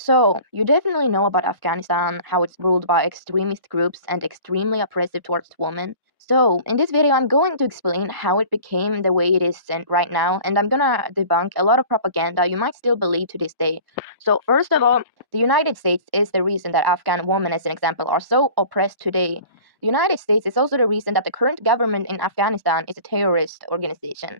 So, you definitely know about Afghanistan, how it's ruled by extremist groups and extremely oppressive towards women. So, in this video, I'm going to explain how it became the way it is right now, and I'm gonna debunk a lot of propaganda you might still believe to this day. So, first of all, the United States is the reason that Afghan women, as an example, are so oppressed today. The United States is also the reason that the current government in Afghanistan is a terrorist organization.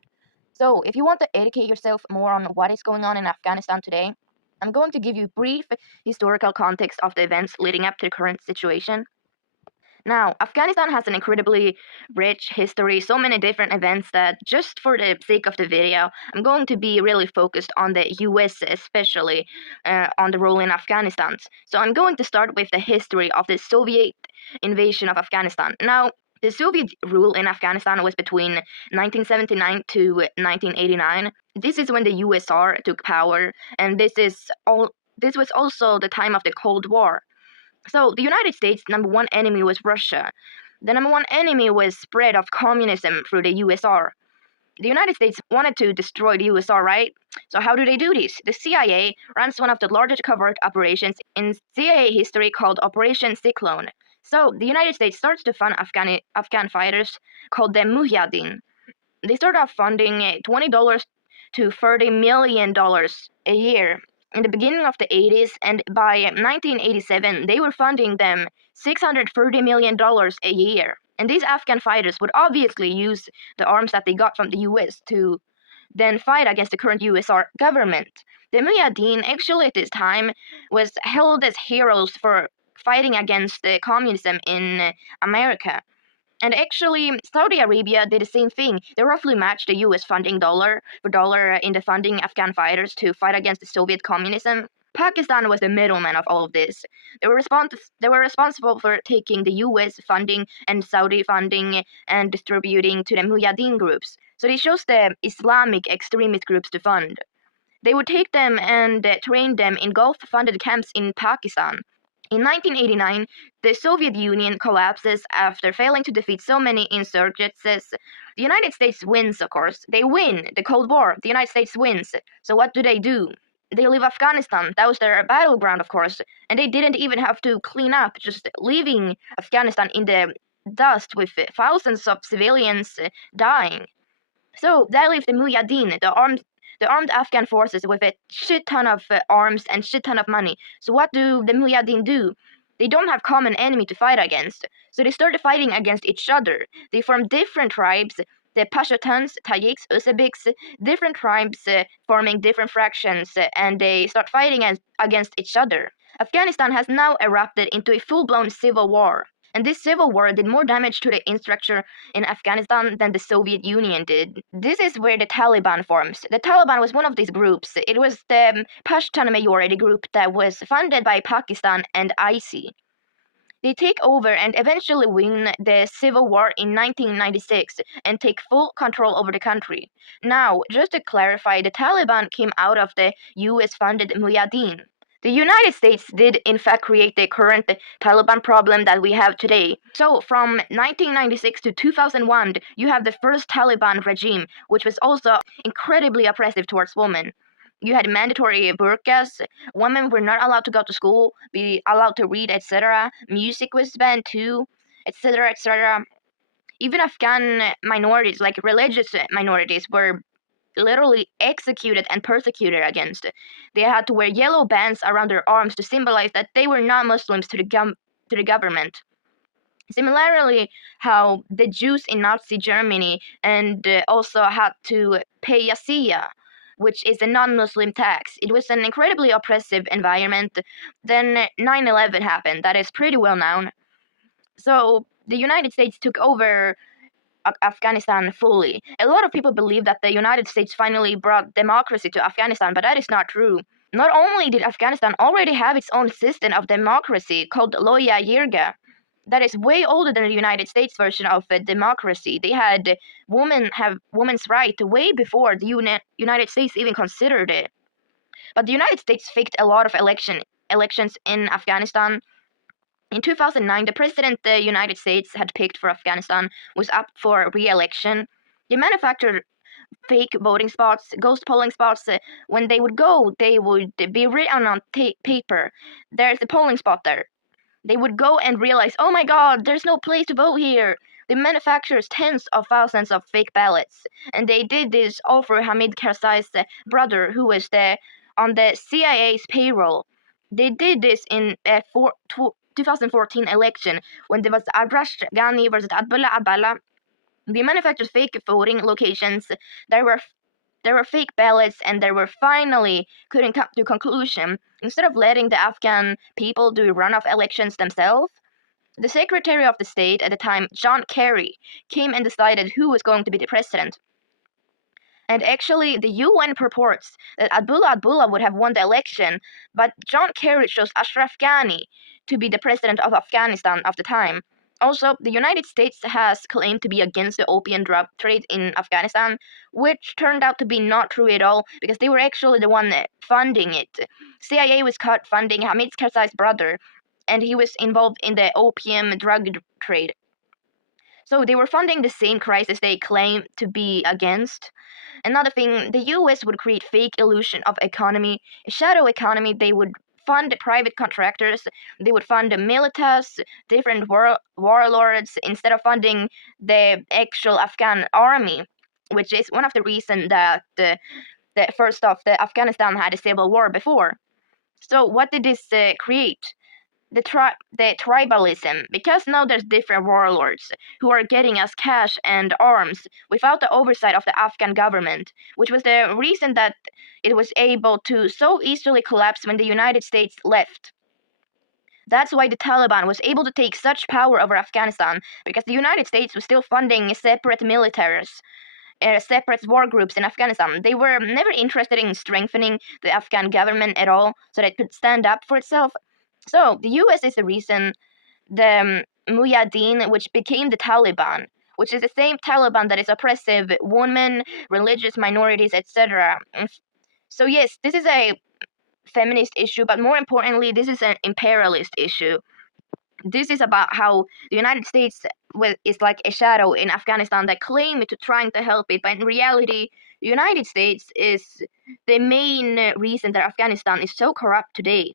So, if you want to educate yourself more on what is going on in Afghanistan today, I'm going to give you brief historical context of the events leading up to the current situation. Now, Afghanistan has an incredibly rich history, so many different events that just for the sake of the video, I'm going to be really focused on the US, especially on the role in Afghanistan. So I'm going to start with the history of the Soviet invasion of Afghanistan. Now, the Soviet rule in Afghanistan was between 1979 to 1989. This is when the USSR took power, and this was also the time of the Cold War. So the United States' number one enemy was Russia. The number one enemy was spread of communism through the USSR. The United States wanted to destroy the USSR, right? So how do they do this? The CIA runs one of the largest covert operations in CIA history called Operation Cyclone. So the United States starts to fund Afghan fighters called the Mujahideen. They start off funding $20 to $30 million a year in the beginning of the 80s, and by 1987 they were funding them $630 million a year. And these Afghan fighters would obviously use the arms that they got from the US to then fight against the current USSR government. The Mujahideen actually at this time was held as heroes for fighting against communism in America. And actually, Saudi Arabia did the same thing. They roughly matched the US funding dollar for dollar in the funding Afghan fighters to fight against the Soviet communism. Pakistan was the middleman of all of this. They were responsible for taking the US funding and Saudi funding and distributing to the Mujahideen groups. So they chose the Islamic extremist groups to fund. They would take them and train them in Gulf-funded camps in Pakistan. In 1989, the Soviet Union collapses after failing to defeat so many insurgents. The United States wins, of course. They win the Cold War. The United States wins. So what do? They leave Afghanistan. That was their battleground, of course. And they didn't even have to clean up, just leaving Afghanistan in the dust with thousands of civilians dying. So that left the Mujahideen, the armed Afghan forces, with a shit ton of arms and shit ton of money. So what do the Mujahideen do? They don't have common enemy to fight against, so they started fighting against each other. They formed different tribes, the Pashtuns, Tajiks, Uzbeks, different tribes forming different fractions, and they start fighting against each other. Afghanistan has now erupted into a full-blown civil war. And this civil war did more damage to the infrastructure in Afghanistan than the Soviet Union did. This is where the Taliban forms. The Taliban was one of these groups. It was the Pashtun majority group that was funded by Pakistan and IC. They take over and eventually win the civil war in 1996 and take full control over the country. Now, just to clarify, the Taliban came out of the US-funded Mujahideen. The United States did in fact create the current Taliban problem that we have today. So from 1996 to 2001, you have the first Taliban regime, which was also incredibly oppressive towards women. You had mandatory burqas, women were not allowed to go to school, be allowed to read, etc. Music was banned too, etc., etc. Even Afghan minorities, like religious minorities, were literally executed and persecuted against. They had to wear yellow bands around their arms to symbolize that they were not Muslims to the government. Similarly, how the Jews in Nazi Germany and also had to pay jizya, which is a non-Muslim tax. It was an incredibly oppressive environment. Then 9/11 happened. That is pretty well known. So the United States took over Afghanistan fully. A lot of people believe that the United States finally brought democracy to Afghanistan, but that is not true. Not only did Afghanistan already have its own system of democracy called Loya Jirga, that is way older than the United States version of democracy. They had women have women's right way before the United States even considered it. But the United States faked a lot of elections in Afghanistan. In 2009, the president the United States had picked for Afghanistan was up for re-election. They manufactured fake voting spots, ghost polling spots. When they would go, they would be written on paper. There's a polling spot there. They would go and realize, oh my god, there's no place to vote here. They manufactured tens of thousands of fake ballots, and they did this all for Hamid Karzai's brother, who was on the CIA's payroll. They did this in 2014 election when there was Arrash Ghani versus Abdullah Abdallah. They manufactured fake voting locations. There were fake ballots, and they were finally couldn't come to conclusion. Instead of letting the Afghan people do runoff elections themselves, the Secretary of the State at the time, John Kerry, came and decided who was going to be the president. And actually, the UN purports that Abdullah would have won the election, but John Kerry chose Ashraf Ghani to be the president of Afghanistan of the time. Also, the United States has claimed to be against the opium drug trade in Afghanistan, which turned out to be not true at all because they were actually the one funding it. CIA was caught funding Hamid Karzai's brother, and he was involved in the opium drug trade. So they were funding the same crisis they claim to be against. Another thing, the US would create fake illusion of economy, a shadow economy. They would fund private contractors, they would fund the militias, different warlords, instead of funding the actual Afghan army, which is one of the reasons that first off, the Afghanistan had a civil war before. So what did this create? The tribalism, because now there's different warlords who are getting us cash and arms without the oversight of the Afghan government, which was the reason that it was able to so easily collapse when the United States left. That's why the Taliban was able to take such power over Afghanistan, because the United States was still funding separate militaries, separate war groups in Afghanistan. They were never interested in strengthening the Afghan government at all so that it could stand up for itself. So the US is the reason the Mujahideen, which became the Taliban, which is the same Taliban that is oppressive women, religious minorities, etc. So yes, this is a feminist issue, but more importantly, this is an imperialist issue. This is about how the United States is like a shadow in Afghanistan that claim to trying to help it, but in reality, the United States is the main reason that Afghanistan is so corrupt today.